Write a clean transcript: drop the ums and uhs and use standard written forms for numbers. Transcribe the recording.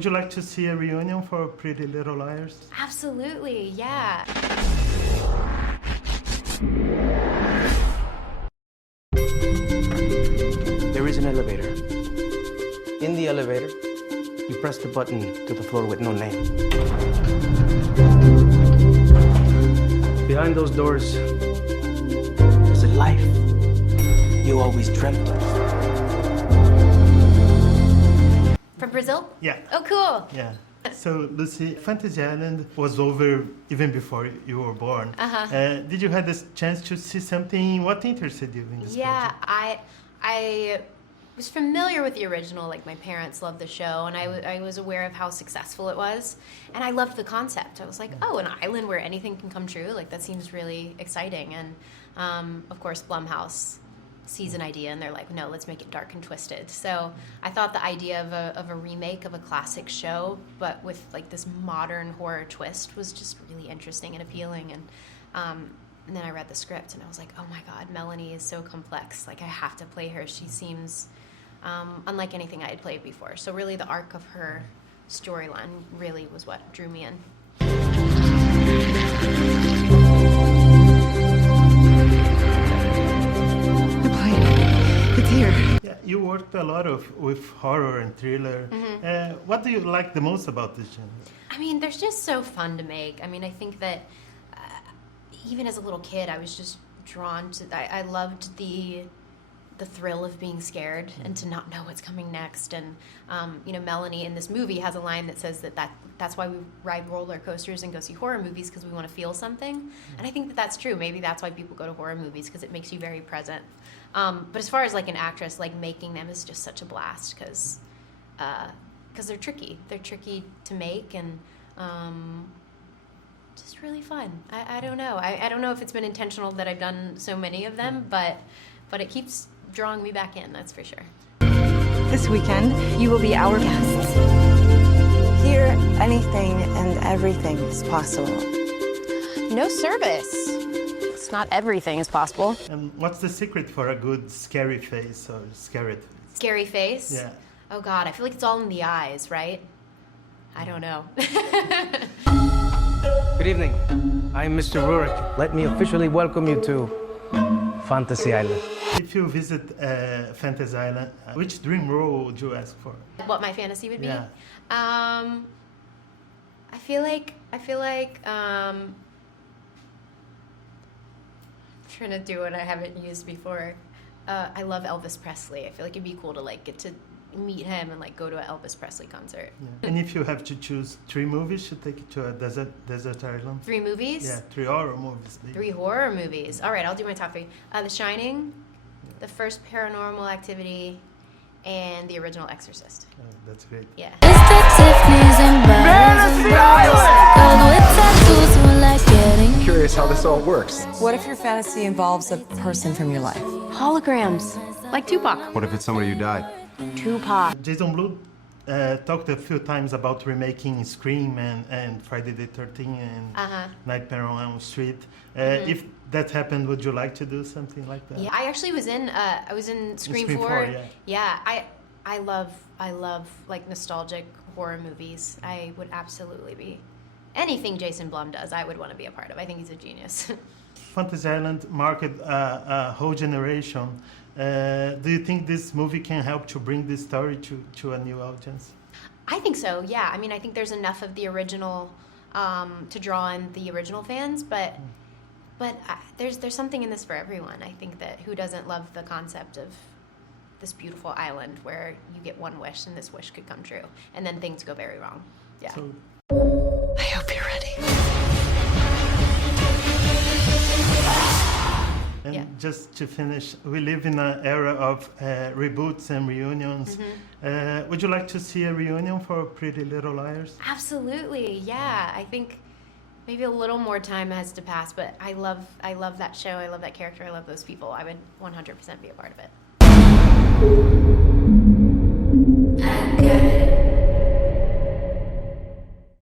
Would you like to see a reunion for Pretty Little Liars? Absolutely, yeah. There is an elevator. In the elevator, you press the button to the floor with no name. Behind those doors, there's a life you always dreamt of. From Brazil? Yeah. Oh, cool. Yeah. So, Lucy, Fantasy Island was over even before you were born. Did you have this chance to see something? What interested you in this Yeah, project? I was familiar with the original. Like, my parents loved the show, and I was aware of how successful it was. And I loved the concept. I was like, oh, an island where anything can come true? Like, that seems really exciting. And, of course, Blumhouse sees an idea and they're like, no, let's make it dark and twisted. So I thought the idea of a remake of a classic show, but with like this modern horror twist, was just really interesting and appealing. And then I read the script and I was like, oh my God, Melanie is so complex. Like, I have to play her. She seems unlike anything I had played before. So really the arc of her storyline really was what drew me in. It's here. Yeah, you worked a lot with horror and thriller. What do you like the most about this genre? I mean, they're just so fun to make. I mean, I think that even as a little kid, I was just drawn to. I loved the thrill of being scared and to not know what's coming next. And you know, Melanie in this movie has a line that says that's why we ride roller coasters and go see horror movies, because we want to feel something. And I think that that's true. Maybe that's why people go to horror movies, because it makes you very present. But as far as like an actress, like making them is just such a blast, because they're tricky. They're tricky to make, and just really fun. I don't know. I don't know if it's been intentional that I've done so many of them, but it keeps drawing me back in, that's for sure. This weekend, you will be our guests. Here, anything and everything is possible. No service. It's not everything is possible. And what's the secret for a good scary face or scary face? Scary face? Yeah. Oh God, I feel like it's all in the eyes, right? I don't know. Good evening. I'm Mr. Rurik. Let me officially welcome you to Fantasy Island. If you visit Fantasy Island, which dream role would you ask for? What my fantasy would be? Yeah. I feel like trying to do what I haven't used before. I love Elvis Presley. I feel like it'd be cool to like get to meet him and like go to an Elvis Presley concert. Yeah. And if you have to choose 3 movies to take you to a desert island? 3 movies? Yeah, 3 horror movies. 3 horror movies. All right, I'll do my top 3. The Shining, The First Paranormal Activity, and the original Exorcist. Oh, that's great. Yeah. Curious how this all works. What if your fantasy involves a person from your life? Holograms, like Tupac. What if it's somebody who died? Tupac. Jason Blum talked a few times about remaking Scream and Friday the 13th and Nightmare on Elm Street. If that happened, would you like to do something like that? Yeah, I actually was in Scream 4. Yeah, I love like nostalgic horror movies. I would absolutely be anything Jason Blum does. I would want to be a part of. I think he's a genius. Fantasy Island marked a whole generation. Do you think this movie can help to bring this story to a new audience? I think so, yeah. I mean, I think there's enough of the original to draw in the original fans, but there's something in this for everyone. I think that who doesn't love the concept of this beautiful island where you get one wish and this wish could come true, and then things go very wrong. Yeah. So, I hope you're ready. and Yeah. just to finish, we live in an era of reboots and reunions. Would you like to see a reunion for Pretty Little Liars? Absolutely, yeah. I think maybe a little more time has to pass, but I love that show. I love that character. I love those people. I would 100% be a part of it.